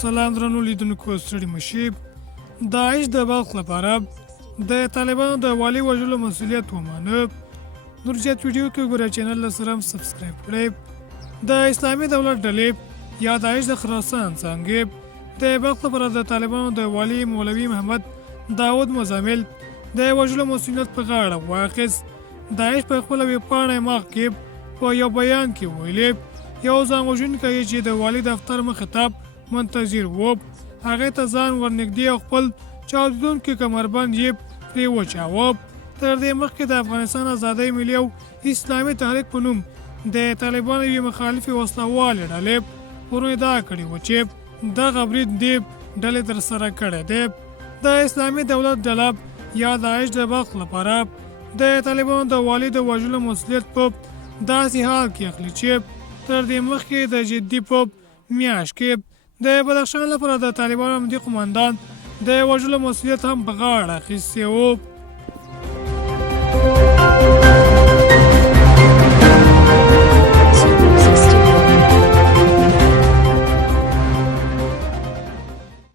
سلام درنو لیدونکو ستړي مشئ. داعش د بلخ لپاره د طالبانو د والي وژلو مسؤلیت ومانه. نور زیات ویډیو کې وګورئ، چینل له سره هم سبسکرایب کړئ. د اسلامي دولت ډلې یا داعش د خراسان څانګې د بلخ لپاره د طالبانو د والي مولوي محمد داود مزامل د وژلو مسؤلیت په غاړه واخیست. داعش په خپله ویبپاڼه مخ کې په یو بیان کې ویلي یو ځان وژونکی چې د والي دفتر مخې ته منتظر و، هغې ته ځان ورنږدې او خپل چاودېدونکي کمربند یې پرې وچاوه. تر دې مخکې د افغانستان ازادۍ ملي او اسلامي تحریک په نوم د طالبانو یوې مخالفې وسلهوالې ډلې پرون ادعا کړې وه چې دغه برید دې ډلې ترسره کړی دی. د اسلامي دولت ډله یا داعش د بلخ لپاره د طالبانو د والي د وژلو مسؤلیت په داسې حال کې اخلي چې تر دې مخکې د جدي په میاشت کې د بدخشان لپاره د طالبانو امنیتي قوماندان د وژلو مسؤلیت هم په غاړه اخیستی و.